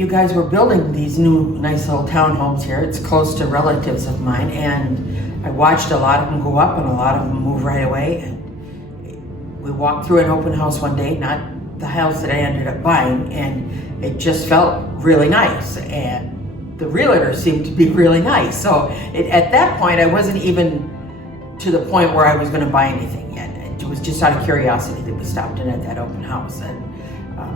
you guys were building these new nice little townhomes here. It's close to relatives of mine, and I watched a lot of them go up and a lot of them move right away. And we walked through an open house one day, not the house that I ended up buying, and it just felt really nice. And the realtor seemed to be really nice. So at that point, I wasn't even to the point where I was going to buy anything yet. It was just out of curiosity that we stopped in at that open house and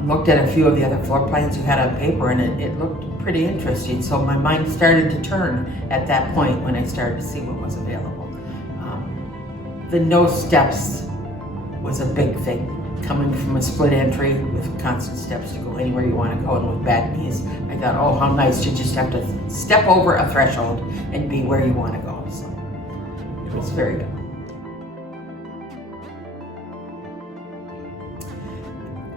looked at a few of the other floor plans you had on paper, and it looked pretty interesting. So my mind started to turn at that point when I started to see what was available. The no steps was a big thing. Coming from a split entry with constant steps to go anywhere you want to go and with bad knees, I thought, oh, how nice to just have to step over a threshold and be where you want to go. So it was very good.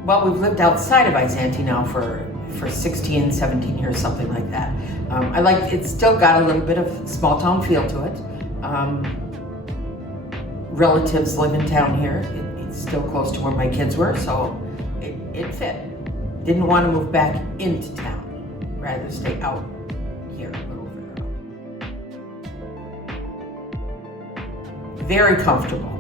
Well, we've lived outside of Isanti now for 16, 17 years, something like that. I like, it's still got a little bit of small town feel to it. Relatives live in town here. It's still close to where my kids were, so it fit. Didn't want to move back into town, rather stay out here a little further out. Very comfortable.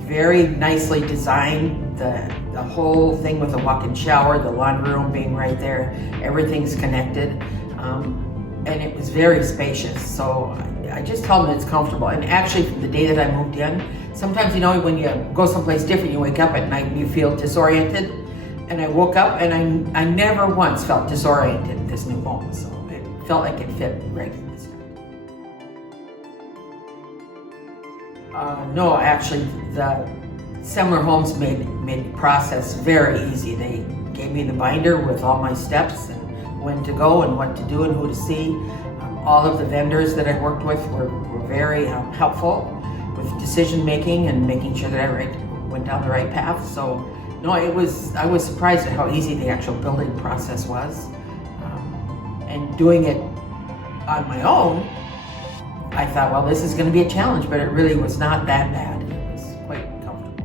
Very nicely designed, the whole thing with a walk-in shower, the laundry room being right there, everything's connected, and it was very spacious. So I just tell them it's comfortable. And actually, from the day that I moved in, sometimes, you know, when you go someplace different, you wake up at night and you feel disoriented. And I woke up and I never once felt disoriented in this new home. So it felt like it fit right from the start. No, actually, the Semler Homes made the process very easy. They gave me the binder with all my steps and when to go and what to do and who to see. All of the vendors that I worked with were very helpful with decision making and making sure that I went down the right path. So no, I was surprised at how easy the actual building process was. And doing it on my own, I thought, well, this is going to be a challenge, but it really was not that bad. It was quite comfortable.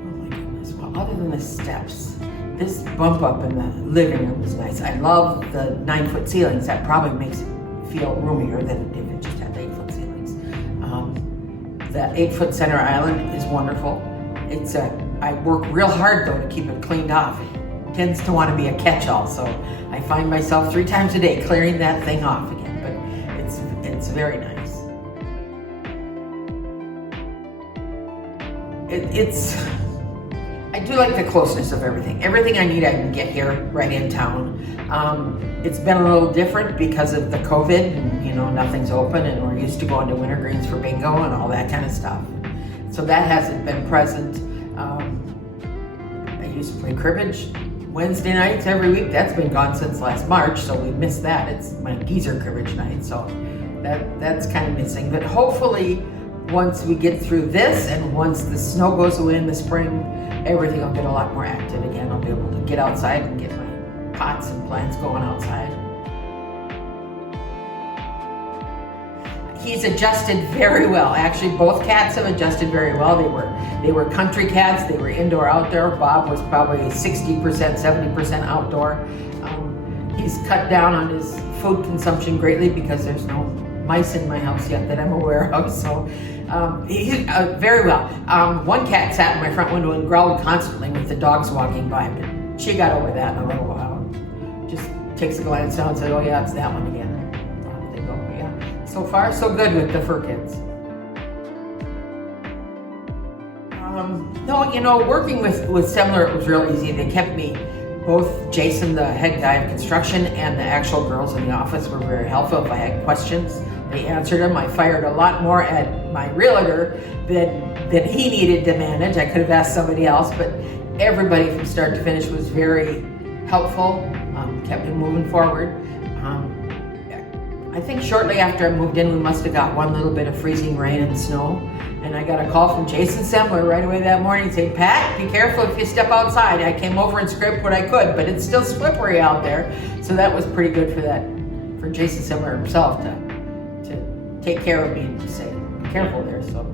Oh my goodness. Well, other than the steps, this bump up in the living room was nice. I love the 9-foot ceilings. That probably makes it feel roomier than if it just had 8-foot ceilings. The 8-foot center island is wonderful. I work real hard though to keep it cleaned off. It tends to want to be a catch-all, so I find myself 3 times a day clearing that thing off again, but it's very nice. I do like the closeness of everything. Everything I need, I can get here right in town. It's been a little different because of the COVID, and, you know, nothing's open, and we're used to going to Wintergreens for bingo and all that kind of stuff. So that hasn't been present. I used to play cribbage Wednesday nights every week. That's been gone since last March, so we missed that. It's my geezer cribbage night, so that's kind of missing. But hopefully, once we get through this and once the snow goes away in the spring, everything will get a lot more active again. I'll be able to get outside and get my pots and plants going outside. He's adjusted very well. Actually, both cats have adjusted very well. They were country cats. They were indoor, outdoor. Bob was probably 60%, 70% outdoor. He's cut down on his food consumption greatly because there's no mice in my house yet that I'm aware of. So he's very well. One cat sat in my front window and growled constantly with the dogs walking by, but she got over that in a little while. Just takes a glance down and said, oh yeah, it's that one again. They go, yeah. So far, so good with the fur kids. No, you know, working with Semler, it was real easy. They kept me, both Jason, the head guy of construction, and the actual girls in the office were very helpful. If I had questions, they answered them. I fired a lot more at my realtor than he needed to manage. I could have asked somebody else, but everybody from start to finish was very helpful, kept me moving forward. I think shortly after I moved in, we must have got one little bit of freezing rain and snow. And I got a call from Jason Semler right away that morning saying, Pat, be careful if you step outside. I came over and scraped what I could, but it's still slippery out there. So that was pretty good for Jason Semler himself to take care of me and to say, be careful there. So